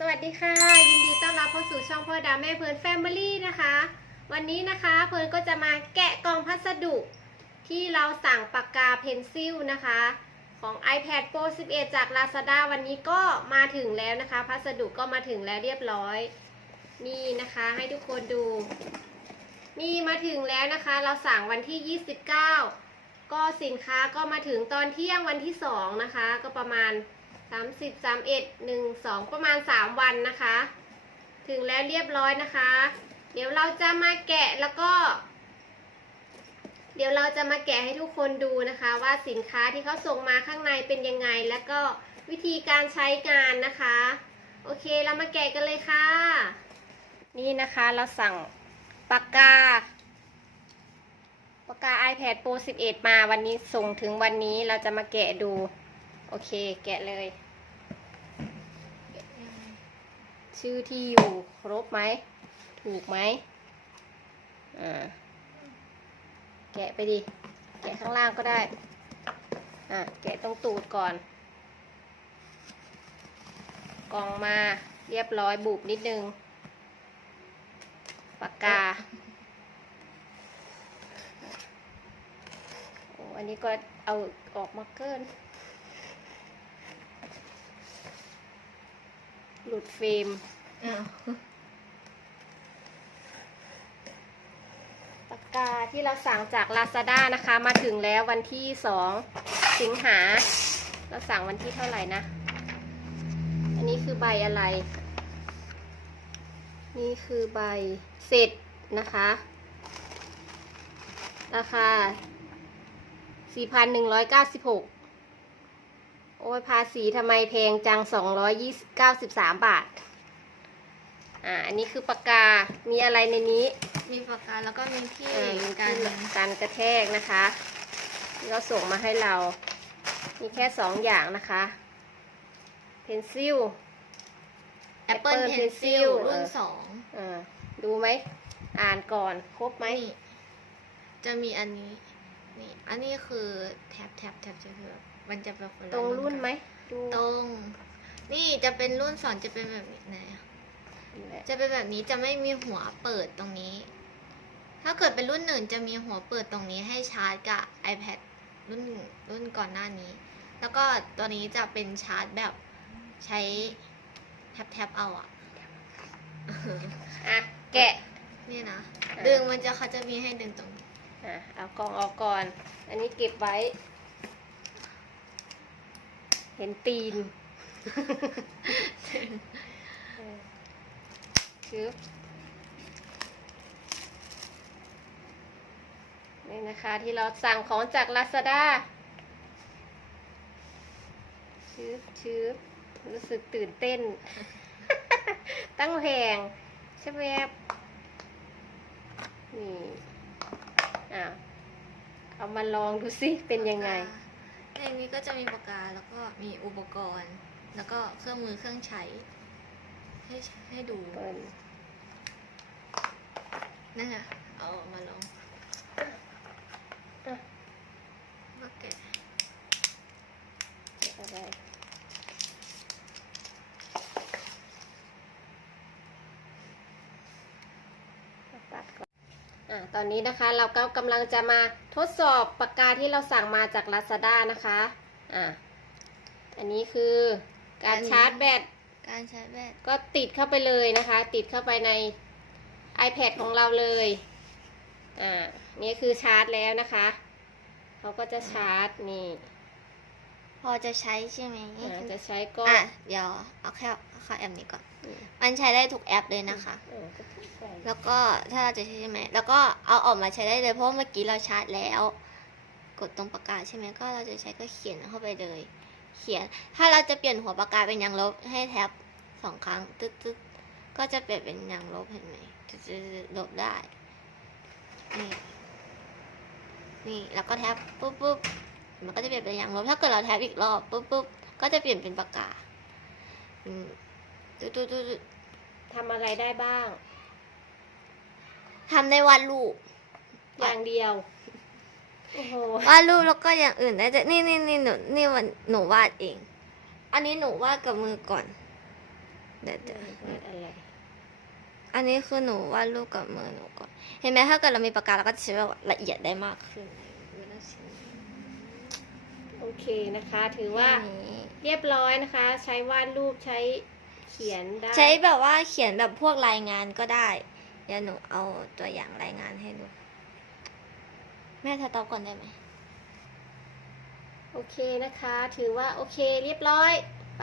สวัสดีค่ะ ยินดีต้อนรับเข้าสู่ช่องพ่อดาแม่เพลินแฟมิลี่นะคะ วันนี้นะคะเพลินก็จะมาแกะกล่องพัสดุที่เราสั่งปากกาเพนซิลนะคะ ของ iPad Pro 11 จาก Lazada วันนี้ก็มาถึงแล้วนะคะ พัสดุก็มาถึงแล้วเรียบร้อย นี่นะคะให้ทุกคนดู นี่มาถึงแล้วนะคะ เราสั่งวันที่ 29 ก็สินค้าก็มาถึงตอนเที่ยงวันที่ 2 นะคะ ก็ประมาณ 30 31 1 2ประมาณ3วันนะคะ ถึงแล้วเรียบร้อยนะคะ เดี๋ยวเราจะมาแกะแล้วก็ เดี๋ยวเราจะมาแกะให้ทุกคนดูนะคะ ว่าสินค้าที่เขาส่งมาข้างในเป็นยังไง แล้วก็วิธีการใช้งานนะคะ โอเคเรามาแกะกันเลยค่ะ นี่นะคะเราสั่งปากกาปากกา iPad Pro 11 มาวันนี้ส่งถึงวันนี้เราจะมาแกะดู โอเค แกะเลย ชื่อที่อยู่ครบไหม ถูกไหมอ่าแกะไปดิ แกะข้างล่างก็ได้ อะ แกะตรงตูดก่อน กล่องมาเรียบร้อยบุบนิดนึง ปากกาโอ้อันนี้ก็เอาออกมาเกิน หลุดฟิล์มปากกาที่เราสั่งจาก Lazada นะคะ มาถึงแล้ววันที่ 2 สิงหา เราสั่งวันที่เท่าไหร่นะ อันนี้คือใบอะไร นี่คือใบเสร็จนะคะ ราคา 4,196 โอ้ยภาษีทำไมแพงจัง293บาท อ่า อันนี้คือปากกา มีอะไรในนี้มีปากกาแล้วก็มีที่เอ่อมีกาการรการกระแทกนะคะที่เขาส่งมาให้เรา มีแค่สองอย่างนะคะ เพนซิล แอปเปิล Apple เพนซิล Pencil รุ่นเออ สองอ่าดูไหม อ่านก่อน ครบไหม นี่จะมีอันนี้ นี่ อันนี้คือแท็บแท็บแท็บจะคือแบบ มันจะเป็นคนละตรงรุ่นไหมดูตรง นี่จะเป็นรุ่นสองจะเป็นแบบนี้นะนี่แหละจะเป็นแบบนี้จะไม่มีหัวเปิดตรงนี้ ถ้าเกิดเป็นรุ่นหนึ่งจะมีหัวเปิดตรงนี้ให้ชาร์จกับ iPad รุ่นรุ่นก่อนหน้านี้ แล้วก็ตัวนี้จะเป็นชาร์จแบบใช้แท็บแท็บเอาอะอะแกะนี่นะอ่าดึงมันจะเขาจะมีให้ดึงตรงนี้ อะเอากล่องออกก่อน อันนี้เก็บไว้ เห็นตีนคือนี่นะคะที่เราสั่งของจาก Lazada ชื้อชื้อรู้สึกตื่นเต้น ตั้งแพงใช่ไหมครับนี่อะเอามาลองดูสิ เป็นยังไง ในนี้ก็จะมีปากกาแล้วก็มีอุปกรณ์ แล้วก็เครื่องมือเครื่องใช้ ให้ให้ดูเปิดนั่นไงเอามาลองอะมาแกะอะไรตัดก่อนอะตอนนี้นะคะเราก็กำลังจะมา ทดสอบปากกาที่เราสั่งมาจาก Lazada นะคะ อะ อันนี้คือการชาร์จแบต การใช้แบต ก็ติดเข้าไปเลยนะคะ ติดเข้าไปใน iPad ของเราเลย อ่า นี่คือชาร์จแล้วนะคะ เขาก็จะชาร์จนี่พ อจะใช้ใช่ไหมอ่าจะใช้ก็อะเดี๋ยวเอาแค่เอาเข้าแอปนี้ก่อนอืมมันใช้ได้ทุกแอปเลยนะคะเออก็ใส่แล้วก็ถ้าเราจะใช้ใช่ไหมแล้วก็เอาออกมาใช้ได้เลยเพราะว่าเมื่อกี้เราชาร์จแล้ว กดตรงปากกาใช่ไหมก็เราจะใช้ก็เขียนเข้าไปเลย เขียน ถ้าเราจะเปลี่ยนหัวปากกาเป็นยางลบให้แท็บสองครั้งตึ๊ดตึ๊ดก็จะเปลี่ยนเป็นยางลบเห็นไหมตึ๊ดตึ๊ดตึ๊ดลบได้ นี่นี่แล้วก็แท็บปุ๊บปุ๊บ มันก็จะเปลี่ยนเป็นยางลบถ้าเกิดเราแท็บอีกรอบปุ๊บปุ๊บก็จะเปลี่ยนเป็นปากกาอืมตึ๊ดตึ๊ดตึ๊ดตึ๊ดทำอะไรได้บ้าง ทำได้วาดรูปอย่างเดียวโอ้โหวาดรูปแล้วก็อย่างอื่นได้แต่นี่นี่นี่หนูนี่วันหนูวาดเอง อันนี้หนูวาดกับมือก่อนเดี๋ยวเดี๋ยววาดอะไรอันนี้คือหนูวาดรูปกับมือหนูก่อน เห็นไหมถ้าเกิดเรามีปากกาเราก็จะใช้แบบละเอียดได้มากขึ้น โอเคนะคะ ถือว่าแค่นี้เรียบร้อยนะคะ ใช้วาดรูปใช้เขียนได้ ใช้แบบว่าเขียนแบบพวกรายงานก็ได้ เดี๋ยวหนูเอาตัวอย่างรายงานให้ดู แม่ถ้าตอบก่อนได้ไหม โอเคนะคะ ถือว่าโอเคเรียบร้อยไป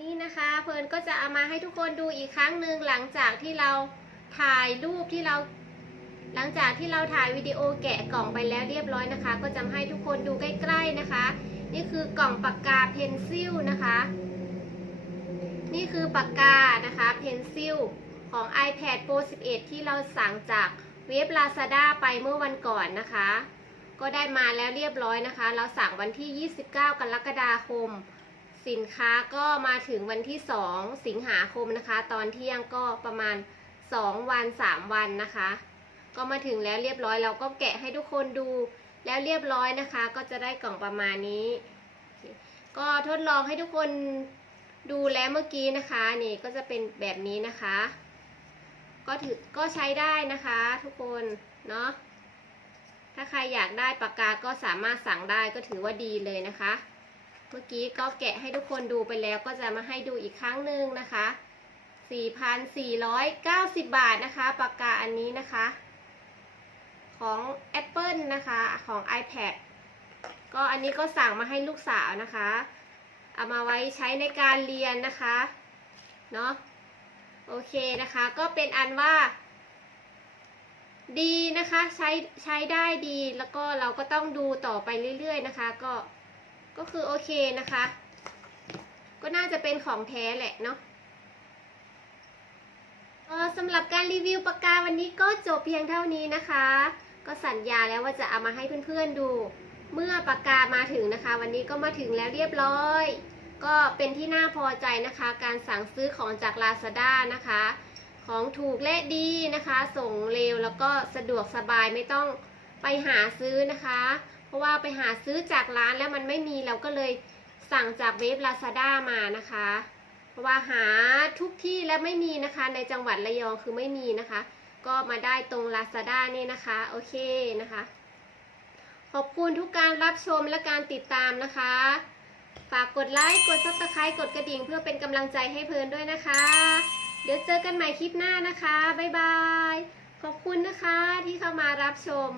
นี่นะคะเพลิร์นก็จะเอามาให้ทุกคนดูอีกครั้งหนึ่งหลังจากที่เราถ่ายรูปที่เรา หลังจากที่เราถ่ายวิดีโอแกะกล่องไปแล้วเรียบร้อยนะคะ ก็จะให้ทุกคนดูใกล้ๆนะคะ นี่คือกล่องปากกาเพนซิลนะคะ นี่คือปากกานะคะเพนซิลของ iPad Pro 11 ที่เราสั่งจากเว็บ Lazada ไปเมื่อวันก่อนนะคะ ก็ได้มาแล้วเรียบร้อยนะคะ เราสั่งวันที่ 29 กรกฎาคม สินค้าก็มาถึงวันที่ 2 สิงหาคมนะคะ ตอนเที่ยงก็ประมาณ 2 วัน 3 วันนะคะ ก็มาถึงแล้วเรียบร้อยเราก็แกะให้ทุกคนดู แล้วเรียบร้อยนะคะ ก็จะได้กล่องประมาณนี้ ก็ทดลองให้ทุกคนดูแล้วเมื่อกี้นะคะนี่ก็จะเป็นแบบนี้นะคะ ก็ถือก็ใช้ได้นะคะ ทุกคนเนาะถ้าใครอยากได้ปากกาก็สามารถสั่งได้ก็ถือว่าดีเลยนะคะ เมื่อกี้ก็แกะให้ทุกคนดูไปแล้วก็จะมาให้ดูอีกครั้งหนึ่งนะคะ 4,490 บาทนะคะ ปากกาอันนี้นะคะ ของ Apple นะคะของ iPad ก็อันนี้ก็สั่งมาให้ลูกสาวนะคะ เอามาไว้ใช้ในการเรียนนะคะเนาะโอเคนะคะก็เป็นอันว่า ดีนะคะใช้ใช้ได้ดีแล้วก็เราก็ต้องดูต่อไปเรื่อยๆนะคะ ก็ก็คือโอเคนะคะ ก็น่าจะเป็นของแท้แหละเนาะสำหรับการรีวิวปากกาวันนี้ก็จบเพียงเท่านี้นะคะ ก็สัญญาแล้วว่าจะเอามาให้เพื่อนๆดู เมื่อปากกามาถึงนะคะ วันนี้ก็มาถึงแล้วเรียบร้อย ก็เป็นที่น่าพอใจนะคะ การสั่งซื้อของจาก Lazada นะคะ ของถูกและดีนะคะ ส่งเร็วแล้วก็สะดวกสบายไม่ต้องไปหาซื้อนะคะ เพราะว่าไปหาซื้อจากร้านแล้วมันไม่มีเราก็เลยสั่งจากเว็บ Lazada มานะคะ เพราะว่าหาทุกที่แล้วไม่มีนะคะ ในจังหวัดระยองคือไม่มีนะคะ ก็มาได้ตรง Lazada นี่นะคะ โอเคนะคะ ขอบคุณทุกการรับชมและการติดตามนะคะ ฝากกดไลค์ กดซับสไครต์กดกระดิ่งเพื่อเป็นกำลังใจให้เพลินด้วยนะคะ เดี๋ยวเจอกันใหม่คลิปหน้านะคะ บ๊ายบาย ขอบคุณนะคะที่เข้ามารับชม